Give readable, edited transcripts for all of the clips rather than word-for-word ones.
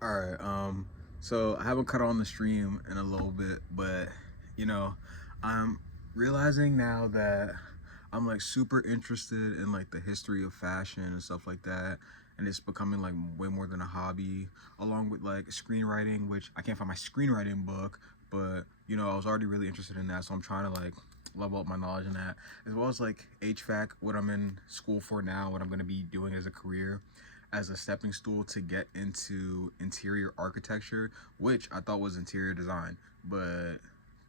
All right. So I haven't cut on the stream in a little bit, but you know, I'm realizing now that I'm like super interested in like the history of fashion and stuff like that, and it's becoming like way more than a hobby, along with like screenwriting, which I can't find my screenwriting book, but I was already really interested in that, so I'm trying to like level up my knowledge in that, as well as like HVAC, what I'm in school for now, what I'm going to be doing as a career, as a stepping stool to get into interior architecture, which I thought was interior design, but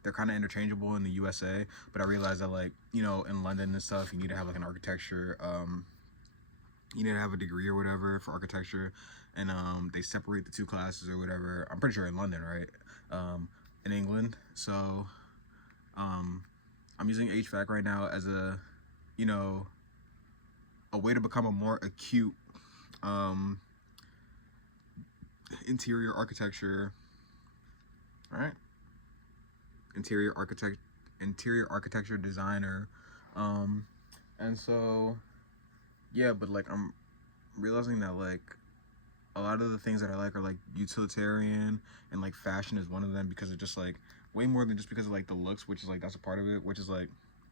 they're kind of interchangeable in the USA. But I realized that, like, in London and stuff, you need to have like an architecture, you need to have a degree or whatever for architecture, and they separate the two classes or whatever. I'm pretty sure in London, right? In England. So I'm using HVAC right now as you know, a way to become a more acute um, interior architecture, right? Interior architecture designer. Um, and so yeah, but like I'm realizing that like a lot of the things that I like are like utilitarian, and like fashion is one of them, because it's just like way more than just because of like the looks, which is like that's a part of it, which is like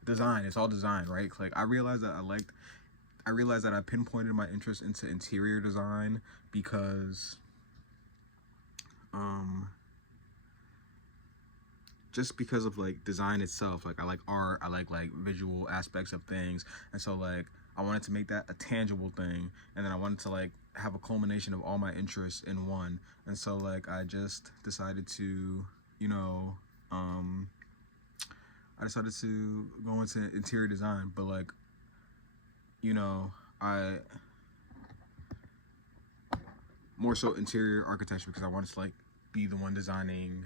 design. It's all design, right? Like I realized that I pinpointed my interest into interior design because just because of like design itself. Like I like art, I like visual aspects of things, and so like I wanted to make that a tangible thing, and then I wanted to like have a culmination of all my interests in one. And so like I just decided to, you know, um I decided to go into interior design. But like, you know, I more so interior architecture, because I wanted to like be the one designing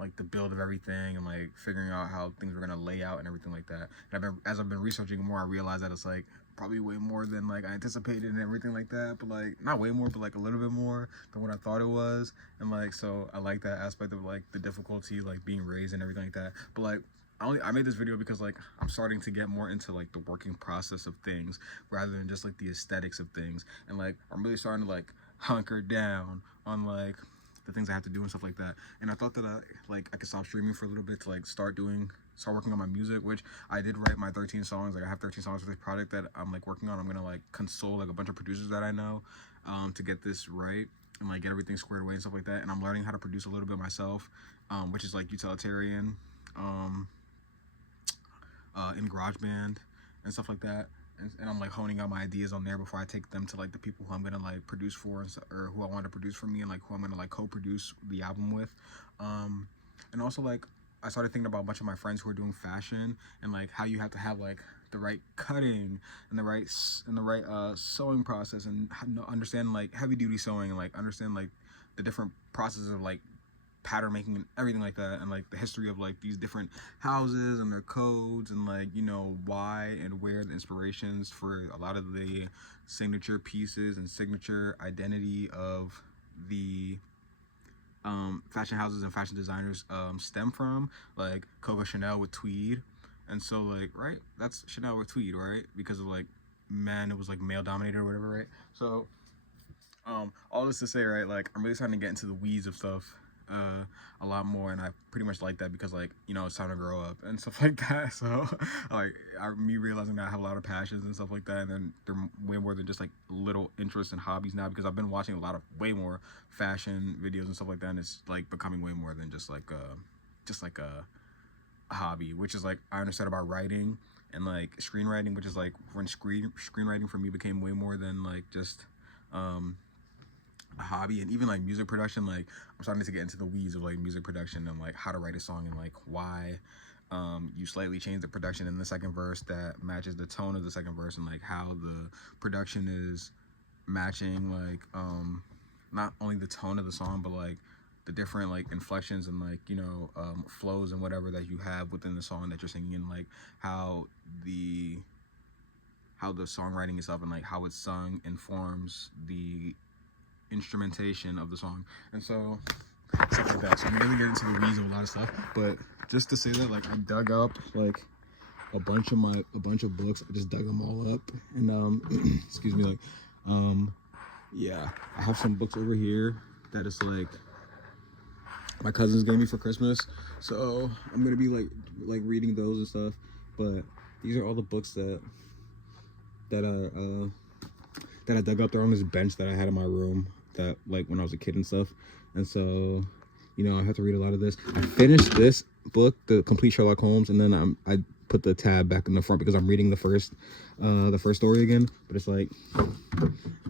like the build of everything, and like figuring out how things were gonna lay out and everything like that. And as I've been researching more, I realized that it's like probably way more than like I anticipated and everything like that. But like not way more, but like a little bit more than what I thought it was. And like so I like that aspect of like the difficulty, like being raised and everything like that. But like I made this video because like I'm starting to get more into like the working process of things rather than just like the aesthetics of things. And like I'm really starting to like hunker down on like the things I have to do and stuff like that. And I thought that I could stop streaming for a little bit to like start working on my music, which I did write my 13 songs. Like I have 13 songs for this project that I'm like working on. I'm gonna like console like a bunch of producers that I know to get this right and like get everything squared away and stuff like that. And I'm learning how to produce a little bit myself, which is like utilitarian, in GarageBand and stuff like that. And I'm like honing out my ideas on there before I take them to like the people who I'm gonna like produce for, or who I want to produce for me, and like who I'm gonna like co-produce the album with. And also like I started thinking about a bunch of my friends who are doing fashion, and like how you have to have like the right cutting and the right sewing process, and understand like heavy duty sewing, and like understand like the different processes of like pattern making and everything like that, and like the history of like these different houses and their codes, and like why and where the inspirations for a lot of the signature pieces and signature identity of the fashion houses and fashion designers stem from, like Coco Chanel with tweed. And so like, right, that's Chanel with tweed, right? Because of like men, it was like male dominated or whatever, right? So all this to say, right, like I'm really starting to get into the weeds of stuff a lot more, and I pretty much like that because like it's time to grow up and stuff like that. So like me realizing that I have a lot of passions and stuff like that, and then they're way more than just like little interests and hobbies now, because I've been watching a lot of way more fashion videos and stuff like that, and it's like becoming way more than just like a hobby, which is like I understood about writing and like screenwriting, which is like when screenwriting for me became way more than like just a hobby. And even like music production, like I'm starting to get into the weeds of like music production and like how to write a song, and like why you slightly change the production in the second verse that matches the tone of the second verse, and like how the production is matching like not only the tone of the song, but like the different like inflections and like flows and whatever that you have within the song that you're singing, and like how the songwriting itself and like how it's sung informs the instrumentation of the song. And so stuff like that. So I'm really getting into the weeds of a lot of stuff. But just to say that, like I dug up like a bunch of books. I just dug them all up, and excuse me, like yeah, I have some books over here that is like my cousins gave me for Christmas. So I'm gonna be like reading those and stuff. But these are all the books that I dug up. They're on this bench that I had in my room that like when I was a kid and stuff. And so, you know, I have to read a lot of this. I finished this book, The Complete Sherlock Holmes, and then I put the tab back in the front because I'm reading the first story again. But it's like,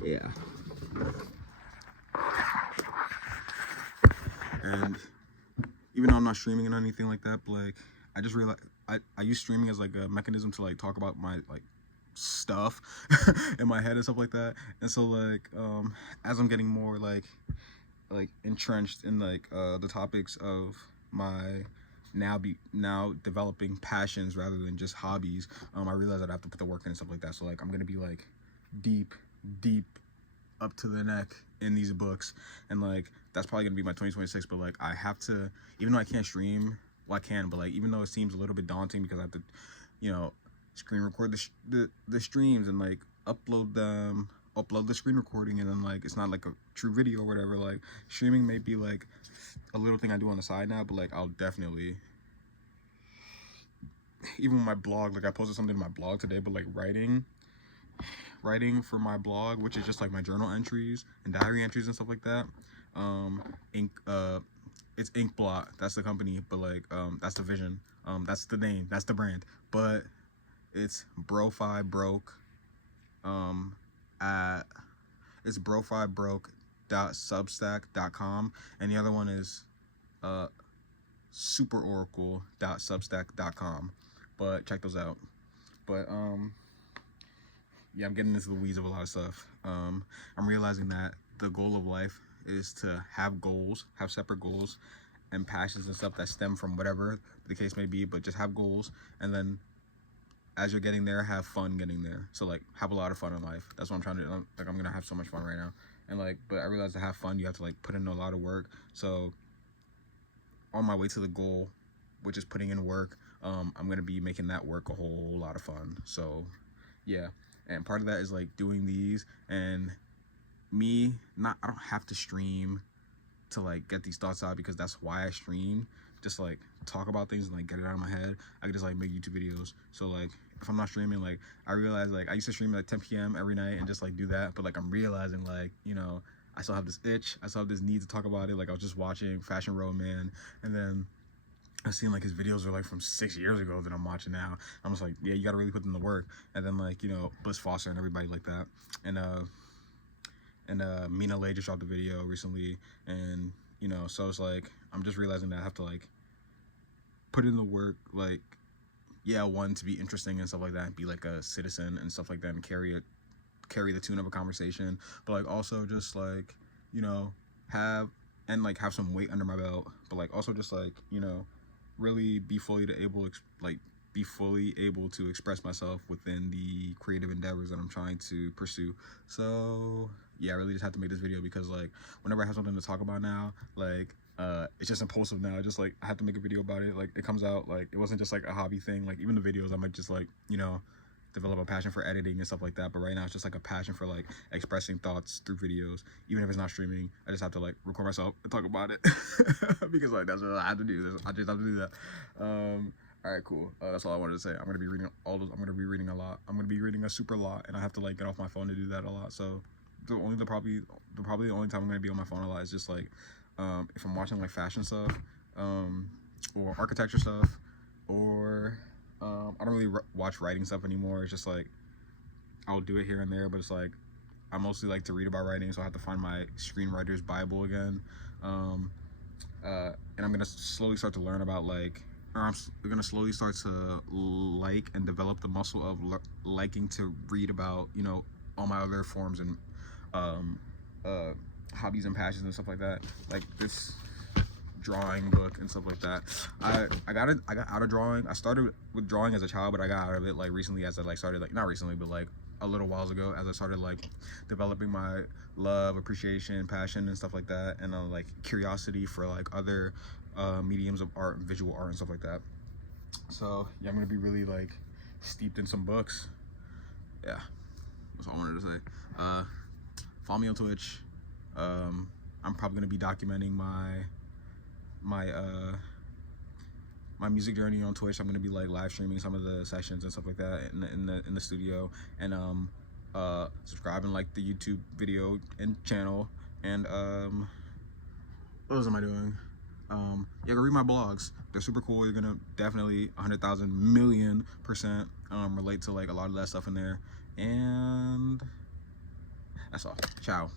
yeah. And even though I'm not streaming and anything like that, but like I just realized I use streaming as like a mechanism to like talk about my like stuff in my head and stuff like that. And so like as I'm getting more like entrenched in like the topics of my now developing passions rather than just hobbies, I realize that I have to put the work in and stuff like that. So like I'm gonna be like deep up to the neck in these books, and like that's probably gonna be my 2026. But like I have to, even though I can't stream, well I can, but like even though it seems a little bit daunting because I have to, you know, screen record the streams and like upload the screen recording, and then like it's not like a true video or whatever. Like streaming may be like a little thing I do on the side now, but like I'll definitely, even with my blog, like I posted something in my blog today, but like writing for my blog, which is just like my journal entries and diary entries and stuff like that, it's Inkblot, that's the company, but like that's the vision, that's the name, that's the brand, but it's it's brofibroke.substack.com, and the other one is superoracle.substack.com, but check those out. But yeah, I'm getting into the weeds of a lot of stuff. I'm realizing that the goal of life is to have goals, have separate goals and passions and stuff that stem from whatever the case may be, but just have goals, and then as you're getting there, have fun getting there. So like have a lot of fun in life. That's what I'm trying to do. Like I'm gonna have so much fun right now, and like, but I realize to have fun you have to like put in a lot of work. So on my way to the goal, which is putting in work, I'm gonna be making that work a whole lot of fun. So yeah, and part of that is like doing these, and I don't have to stream to like get these thoughts out, because that's why I stream, just like talk about things and like get it out of my head. I can just like make YouTube videos. So like if I'm not streaming, like I realize like I used to stream at 10 p.m. every night and just like do that, but like I'm realizing like, you know, I still have this itch, I still have this need to talk about it. Like I was just watching Fashion Road Man, and then I seen like his videos are like from 6 years ago that I'm watching now. I'm just like, yeah, you gotta really put in the work. And then like, you know, Bliss Foster and everybody like that, and Mina Lay just dropped a video recently, and you know, so it's like I'm just realizing that I have to like put in the work, like, yeah, one, to be interesting and stuff like that, and be like a citizen and stuff like that, and carry the tune of a conversation, but like also just like, you know, have some weight under my belt, but like also just like, you know, really be fully able to express myself within the creative endeavors that I'm trying to pursue. So yeah, I really just have to make this video because like whenever I have something to talk about now, like it's just impulsive now. Just like I have to make a video about it. Like it comes out, like it wasn't just like a hobby thing. Like even the videos, I might just like, you know, develop a passion for editing and stuff like that, but right now it's just like a passion for like expressing thoughts through videos. Even if it's not streaming, I just have to like record myself and talk about it because like that's what I have to do. I just have to do that. All right, cool. That's all I wanted to say. I'm gonna be reading all those. I'm gonna be reading a lot. I'm gonna be reading a super lot, and I have to like get off my phone to do that a lot. So probably the only time I'm gonna be on my phone a lot is just like if I'm watching like fashion stuff, or architecture stuff, or I don't really watch writing stuff anymore. It's just like I'll do it here and there, but it's like I mostly like to read about writing, so I have to find my screenwriter's Bible again. And I'm gonna slowly start to learn about like, or I'm gonna slowly start to like and develop the muscle of liking to read about, you know, all my other forms and hobbies and passions and stuff like that, like this drawing book and stuff like that. I got out of drawing. I started with drawing as a child, but I got out of it like recently, as I like started, like not recently, but like a little whiles ago, as I started like developing my love, appreciation, passion and stuff like that, and like curiosity for like other mediums of art, visual art and stuff like that. So yeah, I'm gonna be really like steeped in some books. Yeah, that's all I wanted to say. Follow me on Twitch. I'm probably gonna be documenting my music journey on Twitch. I'm gonna be like live streaming some of the sessions and stuff like that in the studio, and subscribe and like the YouTube video and channel, and what else am I doing? Yeah, go read my blogs. They're super cool. You're gonna definitely 100,000,000,000% relate to like a lot of that stuff in there, and that's all. Ciao.